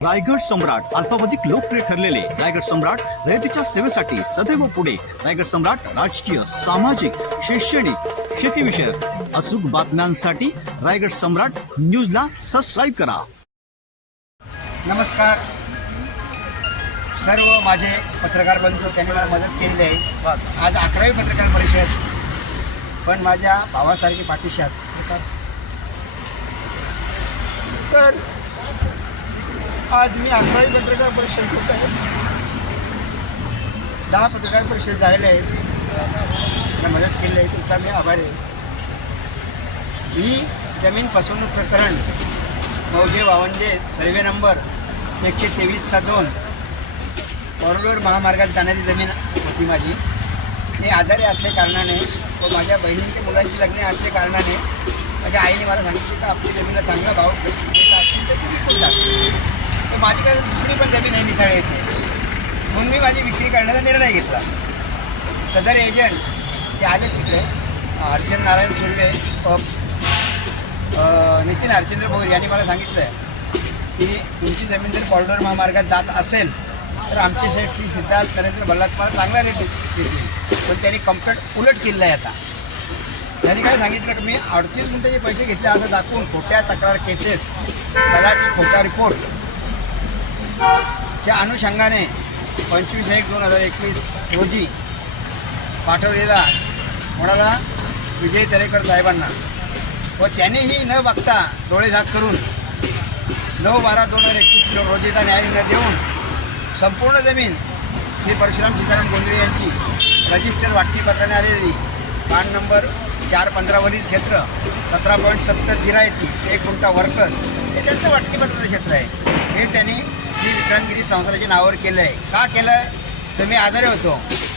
रायगड सम्राट अल्पावधिक लोकप्रिय ठरलेले रायगड सम्राट रयतेच्या सेवेसाठी सदैव पुढे. रायगड सम्राट राजकीय सामाजिक शैक्षणिक शेतीविषयक अचूक बातम्यांसाठी रायगड सम्राट न्यूजला सबस्क्राईब करा. नमस्कार. सर्व माझे पत्रकार बंधू त्यांनी मला मदत केलेली आहे. आज अकरावी पत्रकार परिषद. पण माझ्या भावासारखी पाठीशात तर आज मी अकरावी पत्रकार परिषद करत आहे. दहा पत्रकार परिषद झालेले आहेत. मला मदत केली आहे. तुमचा मी आभारी आहे. ही जमीन फसवणूक प्रकरण नऊशे वावंजे सर्वे नंबर एकशे तेवीसचा दोन कॉरिडोर महामार्गात जाणारी जमीन होती माझी. मी आजारी असल्या कारणाने व माझ्या बहिणींच्या मुलांची लग्ने असल्या कारणाने माझ्या आईने मला सांगितले का आपली जमीनला चांगला भाव देत तर माझी काय दुसरी पण जमीन आहे निथाळे येते म्हणून मी माझी विक्री करण्याचा निर्णय घेतला. सदर एजंट ते आले तिकडे. अर्चन नारायण सुर्वे नितीन हरचंद्र भोईर यांनी मला सांगितलं की तुमची जमीन जर कॉरिडॉर महामार्गात जात असेल तर आमचे शेठ श्री सिद्धार्थ नरेंद्र भल्लात मला चांगला रेट देतील. पण त्यांनी कम्प्लेट उलट केलं आहे आता. त्यांनी काय सांगितलं की मी अडतीस मिनटं जे पैसे घेतले असं दाखवून खोट्या तक्रार केसेस तलाठी खोटा रिपोर्ट च्या अनुषंगाने पंचवीस एक दोन हजार एकवीस रोजी पाठवलेला कोणाला? विजय तरेकर साहेबांना. व त्यांनीही न बघता डोळेझाक करून नऊ बारा दोन हजार एकवीस रोजीचा न्याय देऊन संपूर्ण जमीन श्री परशुराम सीताराम गोंधळे यांची रजिस्टर वाटणीपत्राने आलेली. पान नंबर चार पंधरावरील क्षेत्र सतरा पॉईंट सत्तर जिरायती एक गुंठा वर्कर हे त्यांचं वाटणीपत्राचं क्षेत्र आहे. श्री विक्रांतगिरी नावावर केलं आहे का केलं तर मी आजारी होतो.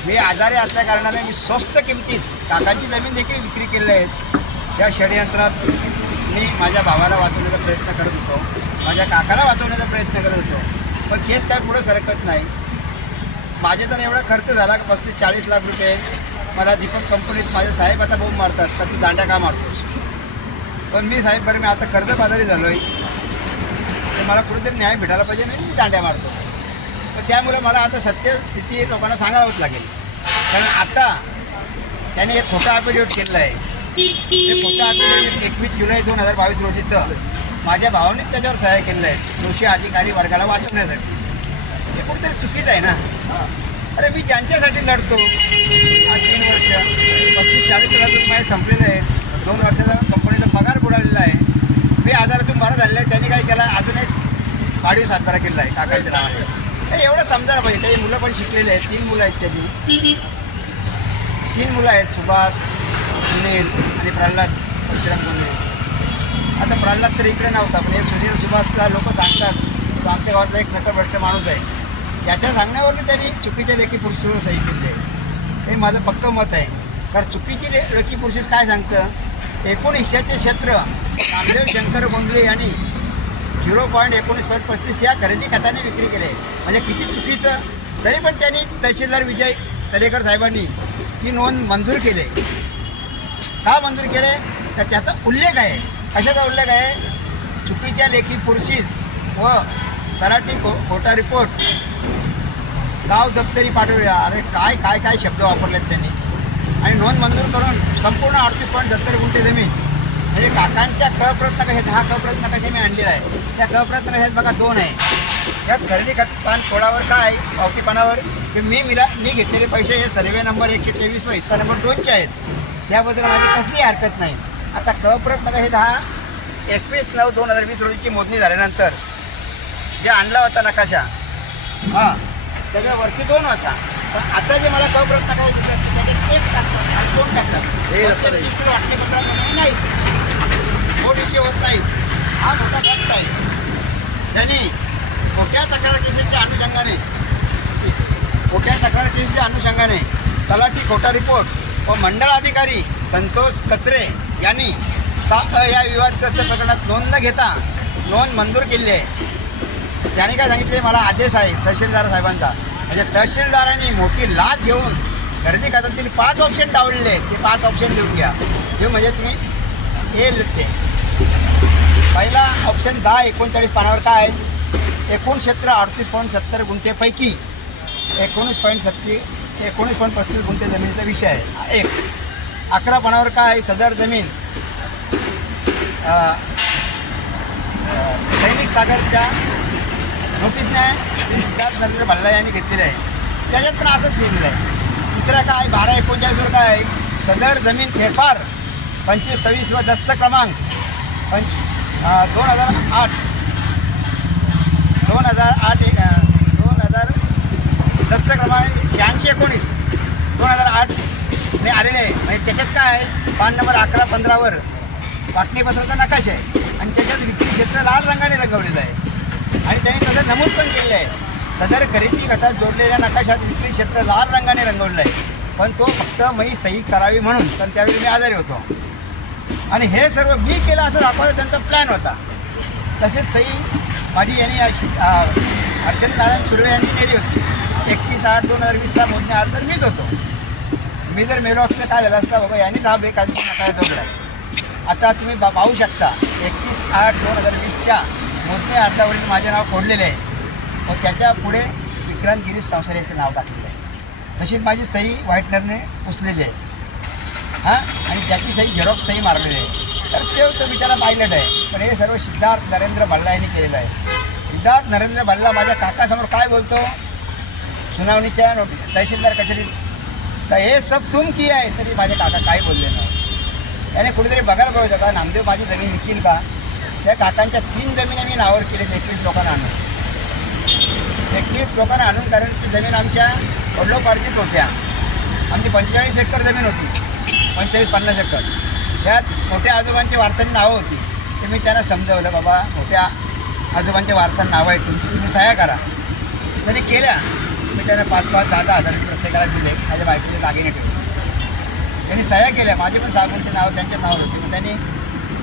मी आजारी असल्या कारणाने मी स्वस्त किमतीत काकांची जमीन देखील विक्री केली आहेत या षडयंत्रात मी माझ्या भावाला वाचवण्याचा प्रयत्न करत होतो. माझ्या काकाला वाचवण्याचा प्रयत्न करत होतो. पण केस काय पुढं सरकत नाही. माझे तर एवढा खर्च झाला की पस्तीस चाळीस लाख रुपये मला दीपक कंपनीत माझे साहेब आता बोंब मारतात तर तू दांड्या का मारतोस? पण मी साहेब बरं मी आता कर्जबाजारी झालो आहे तर मला कुठेतरी न्याय भेटायला पाहिजे मी मी दांड्या मारतो. तर त्यामुळे मला आता सत्य स्थिती लोकांना सांगावंच लागेल. कारण आता त्याने एक खोटा ॲफिडेविट केलेलं आहे ते खोटं ॲफिडेविट एकवीस जुलै दोन हजार बावीस रोजीचं माझ्या भावानेच त्याच्यावर सहाय्य केलेलं आहे दोषी अधिकारी वर्गाला वाचवण्यासाठी. हे कुठेतरी चुकीचं आहे ना? अरे मी ज्यांच्यासाठी लढतो आज तीन वर्ष पस्तीस चाळीस लाख रुपये संपलेले आहेत. दोन वर्षाचा कंपनीचा पगार बुडालेला आहे. मी आजारातून बरं झालेलं आहे. त्यांनी काय केलं? अजून एक वाढीव सातबारा केलेला आहे काकांच्या नावाने हे एवढं समजायला पाहिजे. त्याची मुलं पण शिकलेले आहेत. तीन मुलं आहेत त्याची. तीन मुलं आहेत. सुभाष सुनील आणि प्रल्हाद. परशुराम कोंडे आता प्रल्हाद तर इकडे नव्हता पण हे सुनील सुभाषला लोक सांगतात. तो आमच्या गावातला एक नतभ्रष्ट माणूस आहे. त्याच्या सांगण्यावरून त्यांनी चुकीच्या लेखी पुरुषावर सही केली आहे. हे माझं पक्क मत आहे. कारण चुकीची ले लेखी पुरुषस काय सांगतं? एकोणीसशेचे क्षेत्र कामदेव शंकर गोंधळे यांनी झिरो पॉईंट एकोणीस पॉईंट पस्तीस या खरेदी खताने विक्री केले. म्हणजे किती चुकीचं? तरी पण त्यांनी तहसीलदार विजय तलेकर साहेबांनी ती नोंद मंजूर केले. का मंजूर केले? तर त्याचा उल्लेख आहे. कशाचा उल्लेख आहे? चुकीच्या लेखी पुरुषीस व तराठी को खोटा रिपोर्ट गाव दप्तरी पाठवल्या अरे काय काय काय शब्द वापरलेत त्यांनी. आणि नोंद मंजूर करून संपूर्ण अडतीस पॉईंट सत्तर गुंठे जमीन म्हणजे काकांच्या क प्रयत्न कसे दहा क प्रयत्न कसे मी आणलेला आहे? त्या क प्रयत्न कशात बघा दोन आहे. त्यात खरेदी खत पान सोळावर काय आहे? पावती पानावर की मी मिला मी घेतलेले पैसे हे सर्वे नंबर एकशे तेवीस व हिस्सा नंबर दोनचे आहेत. त्याबद्दल माझी कसली हरकत नाही. आता प्रयत्न कसे दहा एकवीस नऊ दोन हजार वीस रोजीची मोजणी झाल्यानंतर. जे आणला होता नकाशा. हां त्याच्यावरती दोन होता. पण आता जे मला कप रत्न काय त्याच्यात एक टाकतात दोन टाकतात. हे नाही. तो विषय होत नाही हा मोठा फक्त आहे. त्यांनी खोट्या तक्रार केसेसच्या अनुषंगाने खोट्या तक्रार केसेसच्या अनुषंगाने तलाठी खोटा रिपोर्ट व मंडळ अधिकारी संतोष कचरे यांनी सा या विवादग्रस्त प्रकरणात नोंद न घेता नोंद मंजूर केली आहे. त्याने काय सांगितले? मला आदेश आहे तहसीलदार साहेबांचा. म्हणजे तहसीलदारांनी मोठी लाच घेऊन गर्दी खात्यातील पाच ऑप्शन डावलेले आहेत. ते पाच ऑप्शन लिहून घ्या. हे म्हणजे तुम्ही हे लिहिते. पहिला ऑप्शन दहा एकोणचाळीस पानावर काय? आहे एकूण क्षेत्र अडतीस पॉईंट सत्तर गुंठेपैकी एकोणीस पॉईंट सत्ती एकोणीस पॉईंट पस्तीस गुंठे जमिनीचा विषय आहे. एक. अकरा पानावर काय? आहे सदर जमीन. सैनिक सागरच्या नोटीसने श्री सिद्धार्थ नरेंद्र भल्ला यांनी घेतलेलं आहे. त्याच्यात पण असंच लिहिलेलं आहे. तिसरा काय? बारा एकोणचाळीसवर काय? आहे सदर जमीन फेरफार पंचवीस सव्वीस व दस्त क्रमांक पंच दोन हजार आठ. दोन हजार आठ एक दोन हजार दस्त क्रमांक शहाऐंशी एकोणीस. दोन हजार आठने आलेले आहे. म्हणजे त्याच्यात काय आहे? पान नंबर अकरा पंधरावर वाटणीपत्राचा नकाश आहे. आणि त्याच्यात विक्री क्षेत्र लाल रंगाने रंगवलेलं आहे. आणि त्यांनी तसं नमूद पण केलेलं आहे. सदर खरेदी गटात जोडलेल्या नकाशात विक्री क्षेत्र लाल रंगाने रंगवलेलं आहे. पण तो फक्त मी सही करावी म्हणून पण त्यावेळी मी आजारी होतो. आणि हे सर्व मी केलं असं दाखवायचा त्यांचा प्लॅन होता. तसेच सही माझी यांनी अशी अर्चन नारायण सुर्वे यांनी केली होती. एकतीस आठ दोन हजार वीसचा मोजण्या आठ तर मीच होतो. मी जर मेलो असलं काय झालं असतं बाबा यांनी दहा बेकायदेशीर नकाशा जोडला आता तुम्ही बा पाहू शकता एकतीस आठ दोन हजार वीसच्या मोजण्या अर्जावरील माझे नाव फोडलेले आहे. व त्याच्या पुढे विक्रांत गिरीश संसार यांचं नाव टाकलेलं आहे. तशीच माझी सही व्हाईटनरने पुसलेली आहे. हां? आणि त्याची सही झेरॉक्स सही मारलेली आहे. तर ते तो बिचारा पायलट आहे. पण हे सर्व सिद्धार्थ नरेंद्र भल्ला यांनी केलेलं आहे. सिद्धार्थ नरेंद्र भल्ला माझ्या काकासमोर काय बोलतो? सुनावणीच्या नोटीस तहसीलदार कचेरीत. तर हे सब तुम की आहे तरी माझे काका काय बोलले नाही. त्याने कुठेतरी बघायला पाहिजे का नामदेव माझी जमीन विकील का? त्या काकांच्या तीन जमिनी मी नावावर केल्या एकवीस लोकांना आणून. एकवीस लोकांना आणून कारण ती जमीन आमच्या वडलोपार्जित होत्या. आमची पंचेचाळीस एकर जमीन होती. पंचेचाळीस पन्नास एकर. त्यात मोठ्या आजोबांची वारसांनी नावं होती. ते मी त्यांना समजवलं बाबा मोठ्या आजोबांच्या वारसा नावं आहेत तुमची तुम्ही सह्या करा. त्यांनी केल्या. मी त्यांना पाच पाच दहा दहा हजार प्रत्येकाला दिले. माझ्या बायकोचे दागिने ठेवले. त्यांनी सह्या केल्या. माझे पण साबूनचे नाव त्यांच्या नावावर होती. मग त्यांनी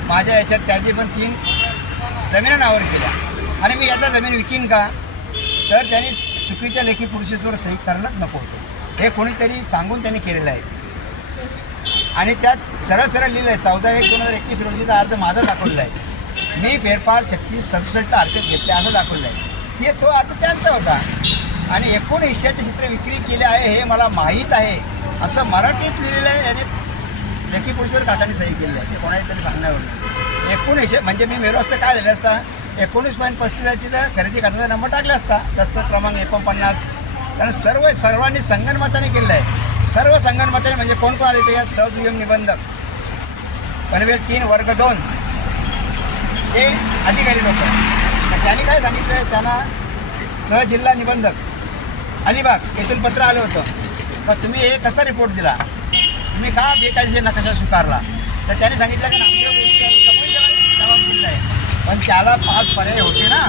माझ्या याच्यात त्याची पण तीन जमिनी नावावर केल्या. आणि मी याचा जमीन विकीन का? तर त्यांनी चुकीच्या लेखी पुरुषेश्वर सही करणंच नको होतं. हे कोणीतरी सांगून त्यांनी केलेलं आहे. आणि त्यात सरळ सरळ लिहिलं आहे चौदा एक दोन हजार एकवीस रोजीचा अर्ज माझा दाखवलेला आहे. मी फेरफार छत्तीस सदुसष्ट अर्ज घेतले असं दाखवलं आहे ते तो अर्ज त्यांचा होता. आणि एकूण हिश्श्याचे चित्र विक्री केले आहे हे मला माहीत आहे. असं मराठीत लिहिलेलं आहे याने लेखी पुरुषवर काकाने सही केलेली आहे. ते कोणाही तरी सांगण्यावर एकूण हिशे म्हणजे मी मेलो काय झालं असता एकोणीस पॉईंट पस्तीसाची जर खरेदी खात्याचा नंबर टाकला असता दस्त क्रमांक एकोणपन्नास. कारण सर्व सर्वांनी संगणमताने केलेलं आहे. सर्व संघांमध्ये म्हणजे कोण कोण आले ते यात निबंधक. पनवेल तीन वर्ग दोन. ते अधिकारी लोक. त्यांनी काय सांगितलं त्यांना सहजिल्हा निबंधक. अलिबाग येथून पत्र आलं होतं. मग तुम्ही हे कसा रिपोर्ट दिला? तुम्ही का बेकायदेशीर नकाशा स्वीकारला? तर त्याने सांगितलं की आहे. पण त्याला पाच पर्याय होते ना.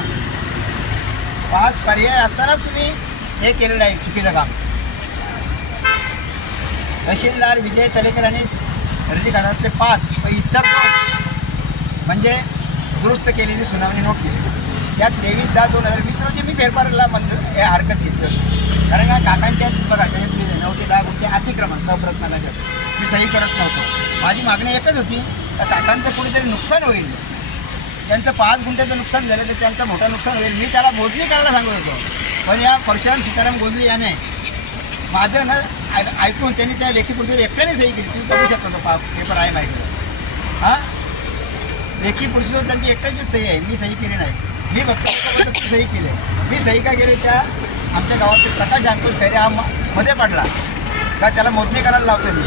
पाच पर्याय असताना तुम्ही हे केलेलं आहे चुकीचं काम. तहसीलदार विजय तलेकर यांनी खरेदी करारातले पाच व इतर दोन म्हणजे दुरुस्त केलेली सुनावणी नव्हती त्यात तेवीस दहा दोन हजार वीस रोजी मी फेरफारला म्हणजे हे हरकत घेतली कारण का काकांच्या बघा त्याच्यात मी नऊ ते दहा गुंठे अतिक्रमण नवप्रत मी सही करत नव्हतो. माझी मागणी एकच होती का काकांचं कुठेतरी नुकसान होईल. त्यांचं पाच गुंठ्याचं नुकसान झालं तर त्यांचं मोठं नुकसान होईल. मी त्याला मोजणी करायला सांगत होतो. पण या परशुराम सीताराम गोंधळे याने माझं ना ऐकून त्यांनी त्या लेखी पुरुषावर एकट्याने सही केली. तुम्ही बघू शकता तो पा पेपर आहे माहिती हां? लेखी पुरुषावर त्यांची एकट्याची सही आहे. मी सही केली नाही. मी फक्त सही केली मी सही का केली त्या आमच्या गावाचे प्रकाश अंकुश खैरे हा मध्ये पडला. का त्याला मोजणी करायला लावतो मी?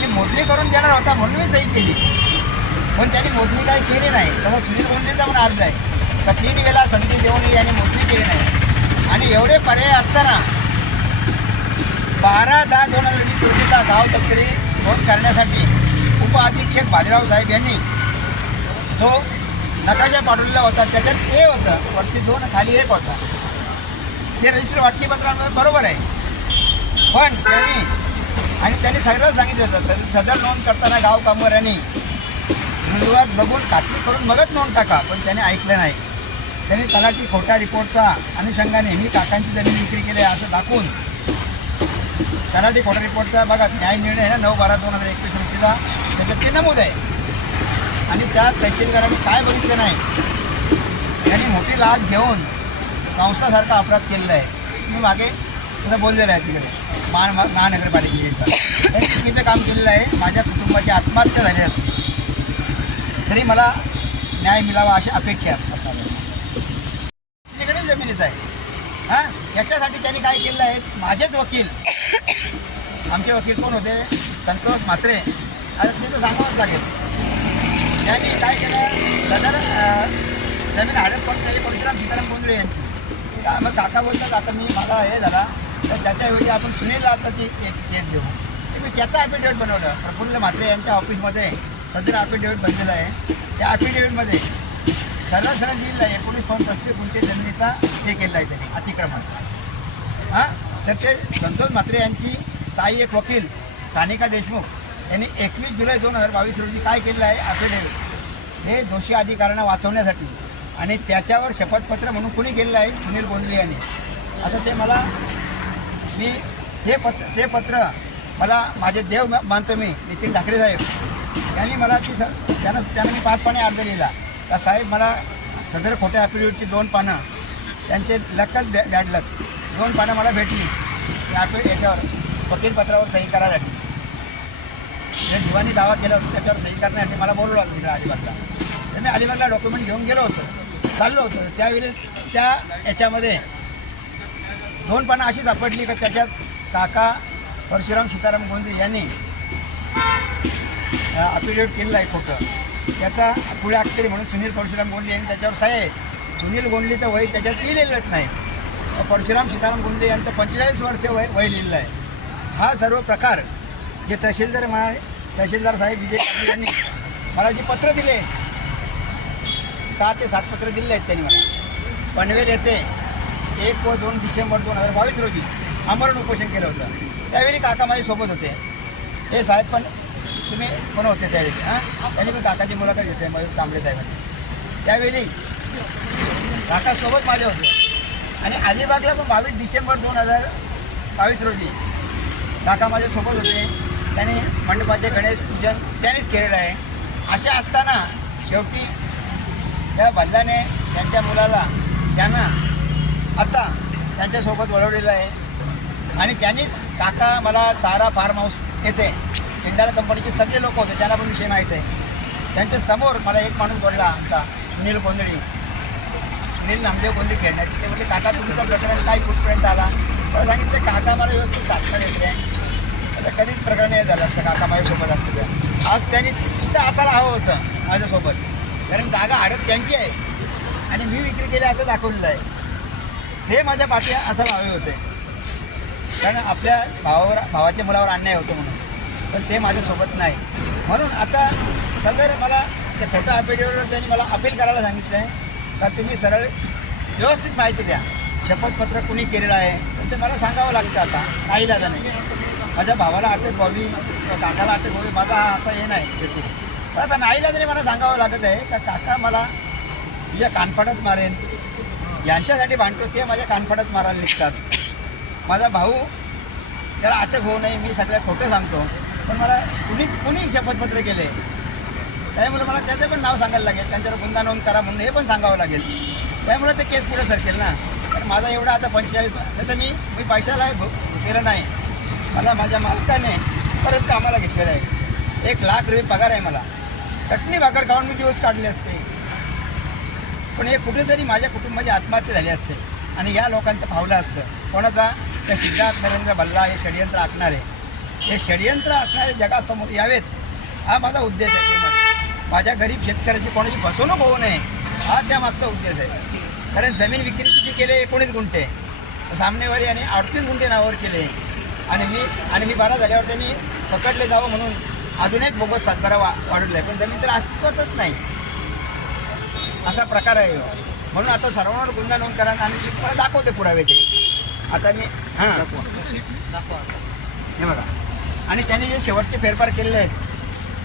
ती मोजणी करून देणार होता म्हणून मी सही केली. पण त्यांनी मोजणी काही केली नाही. तसा सुनील गोंडेचा पण अर्ज आहे. का तीन वेळा संधी देऊन यांनी मोजणी केली नाही. आणि एवढे पर्याय असताना बारा दहा दोन हजार वीस रोजीचा गाव तक्रारी नोंद करण्यासाठी उपअधीक्षक भालेराव साहेब यांनी जो नकाशा पाठवलेला होता त्याच्यात ए होतं वरती दोन खाली एक होता. ते रजिस्टर वाटणीपत्रांवर बरोबर आहे. पण त्यांनी आणि त्यांनी सगळं सांगितलं होतं सदर नोंद करताना गाव कामगारांनी रुजवात बघून खात्री करून मगच नोंद टाका पण त्याने ऐकलं नाही. त्यांनी तलाठी खोटा रिपोर्टचा अनुषंगाने मी काकांची जमीन विक्री केली आहे असं दाखवून तलाठी खोटा रिपोर्टचा बघा न्याय निर्णय आहे ना नऊ बारा दोन हजार एकवीस रोजीचा त्याच्यात ते नमूद आहे. आणि त्या तहसीलदारांनी काय बघितलं नाही त्यांनी मोठी लाच घेऊन कंसासारखा अपराध केलेला आहे. मी मागे तसं बोललेलं आहे तिकडे महान महानगरपालिकेचा त्यांनी चुकीचं काम केलेलं आहे माझ्या कुटुंबाची आत्महत्या झाली असते. तरी मला न्याय मिळावा अशी अपेक्षा आहे. आपल्याला आहे. हां? याच्यासाठी त्यांनी काय केलेलं आहे? माझेच वकील आमचे वकील कोण होते? संतोष म्हात्रे. आता तिथं सांगावंच लागेल. त्यांनी काय केलं? सदर जमीन हडप पण केली परशुराम सीताराम गोंधळे यांची. मग काका बोलतात आता मी मला हे झाला. तर त्याच्याऐवजी आपण सुनीलला आता ती एक केस देऊ. ते मी त्याचं ॲफिडेविट बनवलं. प्रफुल्ल म्हात्रे यांच्या ऑफिसमध्ये सदर ॲफिडेविट बनलेलं आहे. त्या ॲफिडेविटमध्ये सरळ सरळ लिहिलं आहे एकोणीस पॉईंट पस्तीस गुंठे जमिनीचा हे केलं आहे त्यांनी अतिक्रमण. हां? तर ते संतोष म्हात्रे यांची साई एक वकील सानिका देशमुख यांनी एकवीस जुलै दोन हजार बावीस रोजी काय केलेलं आहे अफिडेविट हे दोषी अधिकाऱ्यांना वाचवण्यासाठी आणि त्याच्यावर शपथपत्र म्हणून कुणी केलेलं आहे सुनील गोंधळे यांनी. आता ते मला मी ते पत्र ते पत्र मला माझे देव मानतो मी नितीन ठाकरे साहेब यांनी मला ती स त्यांना त्यांना मी पाच पाने अर्ज लिहिला. तर साहेब मला सदर खोट्या ॲफिडेविटची दोन पानं त्यांचे लकच बॅ बॅडलक दोन पानं मला भेटली. त्या याच्यावर वकीलपत्रावर सही करायसाठी. जे दिवाणी दावा केला होता त्याच्यावर सही करण्यासाठी मला बोलवलं होतं तिकडे अलिबागला. तर मी अलिबागला डॉक्युमेंट घेऊन गेलो होतो. चाललो होतो. त्यावेळी त्या याच्यामध्ये दोन पानं अशी सापडली का त्याच्यात काका परशुराम सीताराम गोंधळे यांनी अपिडेट केलेलं आहे खोटं. त्याचा पुढे अक्षरी म्हणून सुनील परशुराम गोंधळे यांनी त्याच्यावर साहेब सुनील गोंडलीचं वय त्याच्यात लिहिलेलंच नाही. परशुराम सीताराम गुंडे यांचं पंचेचाळीस वर्ष वय वय लिहिलेलं आहे. हा सर्व प्रकार जे तहसीलदार म्हणाले तहसीलदार साहेब विजय पाटील यांनी मला जे पत्र दिले सहा ते सात पत्र दिले आहेत त्यांनी मला. पनवेल येथे एक व दोन डिसेंबर दोन हजार बावीस रोजी आमरण उपोषण केलं होतं. त्यावेळी काका माझ्यासोबत होते. हे साहेब पण तुम्ही पण होते त्यावेळी हां? त्यांनी मी काकाची मुलाखत घेतली मयूर तांबडे साहेबांनी. त्यावेळी काकासोबत माझ्या माझे होते. आणि अलिबागला पण बावीस डिसेंबर दोन हजार बावीस रोजी काका माझ्यासोबत होते. त्यांनी मंडपाचे गणेश पूजन त्यांनीच केलेलं आहे. असे असताना शेवटी त्या बल्लाने त्यांच्या मुलाला त्यांना आता त्यांच्यासोबत वळवलेलं आहे. आणि त्यांनीच काका मला सारा फार्म हाऊस येते इंडाला कंपनीचे सगळे लोक होते त्यांना पण विषय माहीत आहे. त्यांच्यासमोर मला एक माणूस बोलला आमचा सुनील गोंधळी सुनील नामदेव बोलले खेळण्याची. ते म्हणजे काका तुमचा प्रकरण काय कुठपर्यंत आला? मला सांगितलं काका मला व्यवस्थित साक्षर येते आता कधीच प्रकरण हे झालं असतं काका माझ्यासोबत असतं तर आज त्यांनी इथं असायला हवं होतं माझ्यासोबत. कारण जागा अडत त्यांची आहे. आणि मी विक्री केली असं दाखवलेलं आहे. ते माझ्या पाठी असायला हवे होते. कारण आपल्या भावावर भावाच्या मुलावर अन्याय होतो म्हणून. पण ते माझ्यासोबत नाही. म्हणून आता सदर मला त्या खोटं अफिडेविटवर त्यांनी मला अपील करायला सांगितलं आहे. का तुम्ही सरळ व्यवस्थित माहिती द्या. शपथपत्र कुणी केलेलं आहे? तर ते मला सांगावं लागतं आता. काही लागत नाही. माझ्या भावाला अटक व्हावी किंवा काकाला अटक व्हावी माझा हा असा हे नाही. त्याची पण आता नाहीला तरी मला सांगावं लागत आहे का काका मला तुझ्या कानफाटात मारेन? यांच्यासाठी भांडतो ते माझ्या कानफाटात मारायला निघतात. माझा भाऊ त्याला अटक होऊ नये मी सगळ्या खोटं सांगतो. पण मला कुणीच कुणी शपथपत्र केले. त्यामुळे मला त्याचं पण नाव सांगायला लागेल. त्यांच्यावर गुन्हा नोंद करा म्हणून हे पण सांगावं लागेल. त्यामुळे ते केस पुढे सरकेल ना. तर माझा एवढा आता पंचेचाळीस तसं मी मी पैशाला भो- केलं नाही. मला माझ्या मालकाने परत कामाला घेतलेलं आहे. एक लाख रुपये पगार आहे मला. चटणी भाकर खाऊन मी दिवस काढले असते. पण हे कुठेतरी माझ्या कुटुंबाची आत्महत्या झाली असते. आणि या लोकांचं फावलं असतं. कोणाचा? त्या सिद्धार्थ नरेंद्र भल्ला हे षडयंत्र आखणारे. हे षडयंत्र आखणारे जगासमोर यावेत. हा माझा उद्देश आहे. माझ्या गरीब शेतकऱ्याची कोणाची फसवणूक होऊ नये हा त्यामागचा उद्देश आहे. कारण जमीन विक्री किती केले एकोणीस गुंठे. सामनेवारी आणि अडतीस गुंठे नावावर केले. आणि मी आणि मी बारा झाल्यावर त्यांनी पकडले जावं म्हणून अजून एक बोगस सातबारा वा वाढवला आहे पण जमीन तर अस्तित्वातच नाही. असा प्रकार आहे हो. म्हणून आता सर्वांवर गुन्हा नोंद करा आणि मी तुम्हाला दाखवते पुरावे ते आता मी हां. हे बघा. आणि त्यांनी जे शेवटचे फेरफार केलेले आहेत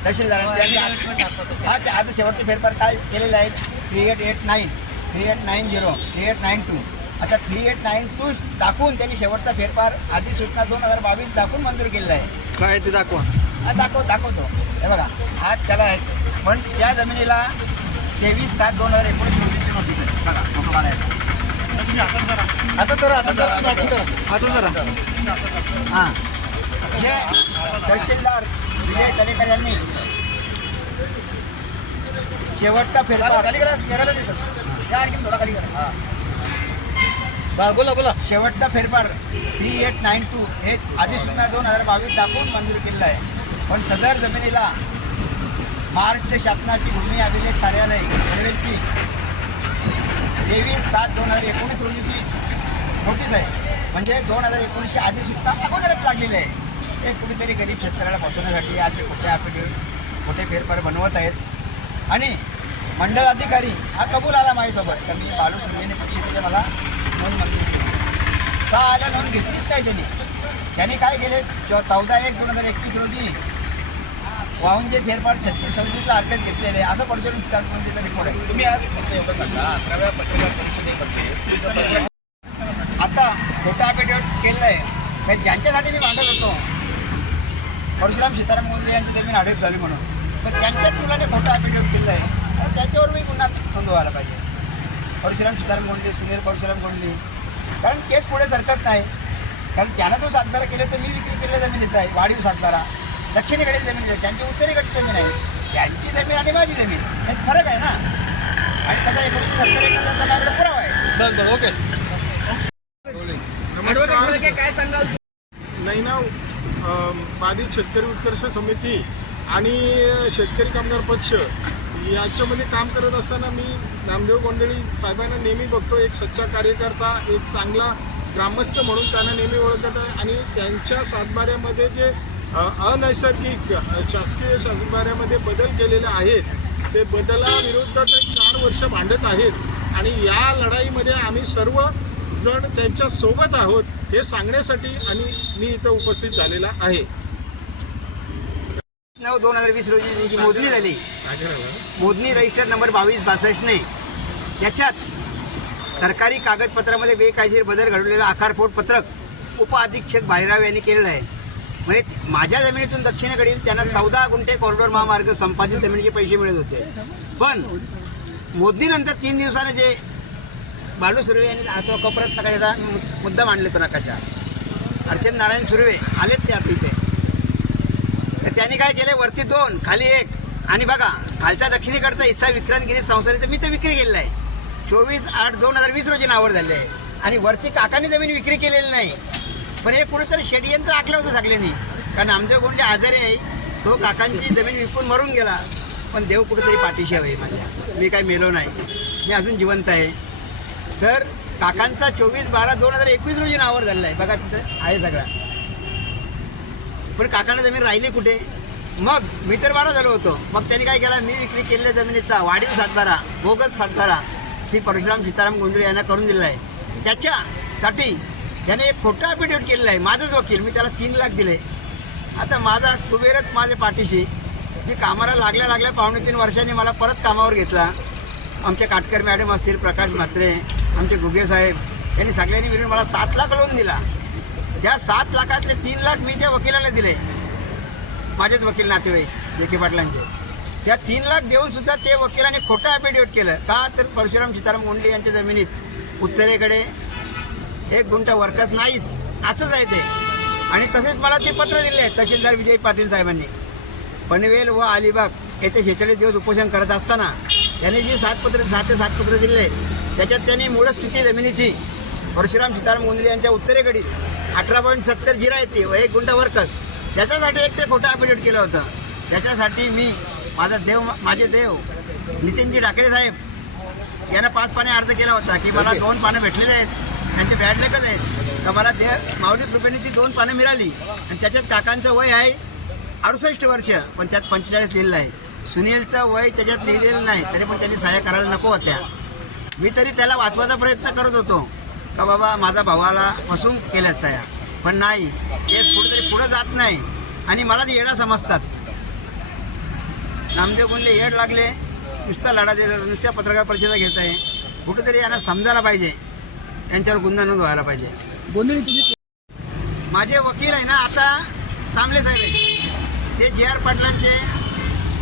तहसीलदारांनी त्यांनी हा ते आता शेवटचे फेरफार काय केलेले आहेत? Three eight eight nine three eight nine zero three eight nine two आता थ्री एट नाईन टू दाखवून त्यांनी शेवटचा फेरफार अधिसूचना दोन हजार बावीस दाखवून मंजूर केलेला आहे. काय ते दाखवा. हा दाखव दाखवतो. हे बघा हा त्याला आहे. पण त्या जमिनीला तेवीस सात दोन हजार एकोणीस रोजीची नोटीस आहे. बघा फोटो काढायला आता तर आता तर आता तर. हां. जे तहसीलदार विजय तलेकर यांनी शेवटचा फेरफार. बोला बोला. शेवटचा फेरफार थ्री एट नाईन टू हे अधिसूचना दोन हजार बावीस दाखवून मंजूर केलेलं आहे. पण सदर जमिनीला महाराष्ट्र शासनाची भूमी अभिलेख कार्यालय पनवेलची तेवीस सात दोन हजार एकोणीस रोजीची नोटीस आहे. म्हणजे दोन हजार एकोणीसशे अधिसूचना अगोदरच लागलेली आहे. ते कुठेतरी गरीब शेतकऱ्याला फसवण्यासाठी असे खोटे affidavit, खोटे फेरफार बनवत आहेत. आणि मंडळ अधिकारी हा कबूल आला माझ्यासोबत तर मी बालू संघेने पक्षीने मला नोंद मंजूर केली. सहा आल्या नोंद घेतलीच नाही त्यांनी. त्यांनी काय केले? चौदा एक दोन हजार एकवीस रोजी वाहून जे फेरफार छत्तीस सव्वीसला हरकत घेतलेले आहे, असं पर्यटन विचारपंचीचा रिपोर्ट आहे तुम्ही आज फक्त एवढं सांगा अकराव्या पत्रकार परिषदेमध्ये आता खोटं अफिडेविट केलं आहे ज्यांच्यासाठी मी मांडत होतो परशुराम सीताराम मोदले यांची जमीन अडीप झाली म्हणून. पण त्यांच्याच मुलाने खोटं अफिडेविट केलं आहे. तर त्याच्यावर मी गुन्हा नोंदवायला पाहिजे. परशुराम सीताराम गोंडले सुनील परशुराम गोंडले कारण केस पुढे सरकत नाही. कारण त्यानं जो सातबारा केला तर मी विक्री केलेल्या जमिनीचा आहे. वाढीव सातबारा. दक्षिणेकडील जमीन आहे. त्यांची उत्तरेकडची जमीन आहे. त्यांची जमीन आणि माझी जमीन. यात फरक आहे ना? आणि त्याचा एकोणीसशे सत्तर माझ्याकडे पुरावा आहे. बरं बरं ओके. नमस्कार. काय सांगाल बाधित शेतकरी उत्कर्ष समिती आणि शेतकरी कामगार पक्ष याच्यामध्ये काम करत असताना मी नामदेव गोंडळी साहेबांना नेहमी बघतो एक सच्चा कार्यकर्ता एक चांगला ग्रामस्थ म्हणून त्यांना नेहमी ओळखत आहे आणि त्यांच्या सातबाऱ्यामध्ये जे अनैसर्गिक शासकीय सातबाऱ्यामध्ये बदल केलेले आहेत ते बदलाविरुद्ध ते चार वर्ष भांडत आहेत आणि या लढाईमध्ये आम्ही सर्व जण त्यांच्यासोबत आहोत हे सांगण्यासाठी आणि मी इथं उपस्थित झालेला आहे. नऊ दोन हजार वीस रोजी त्यांची मोजणी झाली. मोजणी रजिस्टर नंबर बावीस बासष्टने त्याच्यात सरकारी कागदपत्रामध्ये बेकायदेशीर बदल घडवलेला आकारफोड पत्रक उपअधीक्षक भाईराव यांनी केलेलं आहे. म्हणजे माझ्या जमिनीतून दक्षिणेकडील त्यांना चौदा गुंठे कॉरिडॉर महामार्ग संपादित जमिनीचे पैसे मिळत होते. पण मोजणीनंतर तीन दिवसानं जे बालू सुर्वे यांनी तो कपरत नकाशाचा मुद्दा मांडले तो नकाशा. अर्चन नारायण सुर्वे आलेच ते आता इथे त्यांनी काय केलं वरती दोन खाली एक. आणि बघा खालच्या दक्षिणेकडचा हिस्सा विक्रांतगिरी संस्थाने मी तर विक्री केलेला आहे. चोवीस आठ दोन हजार वीस रोजी नावावर झाले आहे. आणि वरती काकांनी जमीन विक्री केलेली नाही. पण हे कुठेतरी षडयंत्र आखलं होतं सगळ्यांनी. कारण आमच्या कोणते आजारी आहे. तो काकांची जमीन विकून मरून गेला. पण देव कुठेतरी पाठीशी हवे माझ्या. मी काय मेलो नाही. मी अजून जिवंत आहे. तर काकांचा चोवीस बारा दोन हजार एकवीस रोजी नावावर झालेला आहे. बघा तिथं आहे सगळा. पण काकांना जमीन राहिली कुठे? मग मी तर बारा झालो होतो. मग त्यांनी काय केला? मी विक्री केलेल्या जमिनीचा वाढीव सातबारा बोगस सातबारा श्री परशुराम सीताराम गोंधळे यांना करून दिलेला आहे. त्याच्यासाठी त्याने एक खोटा अफिडेविट केलेलं आहे. माझंच वकील मी त्याला तीन लाख दिले. आता माझा कुबेरच माझ्या पाठीशी मी कामाला लागल्या लागल्या पावणे तीन वर्षांनी मला परत कामावर घेतला. आमचे काटकर मॅडम असतील प्रकाश म्हात्रे आमचे गुगे साहेब यांनी सगळ्यांनी मिळून मला सात लाख लोन दिला. ज्या सात लाखातले तीन लाख मी त्या वकिलाला दिले. माझेच वकील नातेवाईक जे के पाटलांचे. त्या तीन लाख देऊन सुद्धा ते वकिलाने खोटं ॲफिडेविट केलं. का तर परशुराम सीताराम गोंडे यांच्या जमिनीत उत्तरेकडे एक गुंठा वर्कच नाहीच. असंच आहे ते. आणि तसेच मला ते पत्र दिले आहे तहसीलदार विजय पाटील साहेबांनी. पनवेल व अलिबाग येथे शेहेचाळीस दिवस उपोषण करत असताना त्यांनी जी सात पत्र सात ते सात पत्र दिले त्याच्यात त्यांनी मूळ स्थिती जमिनीची. परशुराम सीताराम गोंधळे यांच्या उत्तरेकडील. अठरा पॉईंट सत्तर जिरा येते व एक गुंठा वर्कस. त्याच्यासाठी एक ते खोटं अफिडेविट केलं होतं. त्याच्यासाठी मी माझा देव माझे देव नितीनजी ठाकरे साहेब यांना पाच पाने अर्ज केला होता की मला दोन पानं भेटलेले आहेत त्यांचे बॅड लेखच आहेत. तर मला दे माऊली कृपेने ती दोन पानं मिळाली. आणि त्याच्यात काकांचं वय आहे अडुसष्ट वर्ष पण त्यात पंचेचाळीस लिहिलेलं आहे. सुनीलचं वय त्याच्यात लिहिलेलं नाही तरी पण त्यांनी सहाय्य करायला नको होत्या. मी तरी त्याला वाचवायचा प्रयत्न करत होतो. का बाबा माझा भावाला फसवून केल्यात सह्या पण नाही केस कुठेतरी पुढं जात नाही. आणि मला ते येडा समजतात. नामदेव बोलले येड लागले नुसता लढा देत नुसत्या पत्रकार परिषदा घेत आहे. कुठेतरी यांना समजायला पाहिजे. यांच्यावर गुन्हा नोंद व्हायला पाहिजे. माझे वकील आहे ना आता चांबले साहेब आहेत. ते जे आर पाटलांचे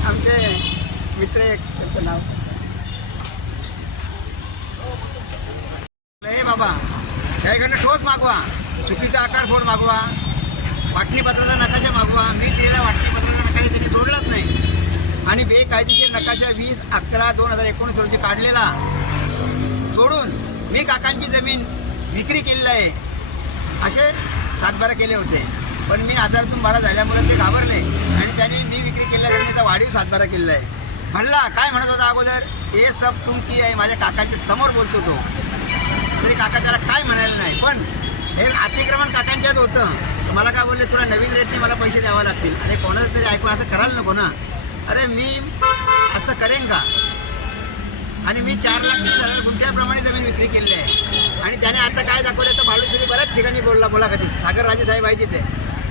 आमचे मित्र एक त्यांचं नाव हे बाबा त्याच्याकडनं त्याकडनं ठोस मागवा. चुकीचा आकार फोड मागवा. वाटणीपत्राचा नकाशा मागवा. मी दिलेला वाटणीपत्राचा नकाशा त्यांनी सोडलाच नाही. आणि बेकायदेशीर नकाशा वीस अकरा दोन हजार एकोणीस रोजी काढलेला. सोडून मी काकांची जमीन विक्री केलेली आहे. असे सातबारा केले होते. पण मी आजारातून बारा झाल्यामुळे ते घाबरले. आणि त्याने मी विक्री केलेल्या जमिनीचा वाढीव सातबारा केलेला आहे. भल्ला काय म्हणत होता अगोदर? हे सब तुमकी आहे. माझ्या काकांच्या समोर बोलतो तो तरी काका त्याला काय म्हणायला नाही पण हे अतिक्रमण काकांच्यात होतं. मला काय बोलले तुला नवीन रेटने मला पैसे द्यावे लागतील. अरे कोणाचं तरी ऐकून असं करायला नको ना. अरे मी असं करेन का? आणि मी चार लाख वीस हजार गुंठ्याप्रमाणे जमीन विक्री केलेली आहे. आणि त्याने आता काय दाखवलं तर भाडुश्री बऱ्याच ठिकाणी बोलला मुलाखतीत. सागर राजे साहेब आहे तिथे.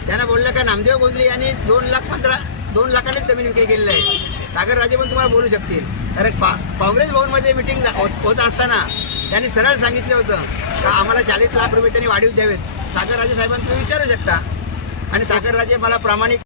त्यानं बोललं का नामदेव गोंधळी यांनी दोन लाख पंधरा दोन लाखानेच जमीन विक्री केलेली आहे. सागर राजे पण तुम्हाला बोलू शकतील. कारण पा काँग्रेस भवनमध्ये मिटिंग होत असताना त्यांनी सरळ सांगितलं होतं का आम्हाला चाळीस लाख रुपये त्यांनी वाढीव द्यावेत. सागरराजे साहेबांना तुम्ही विचारू शकता. आणि सागरराजे मला प्रामाणिक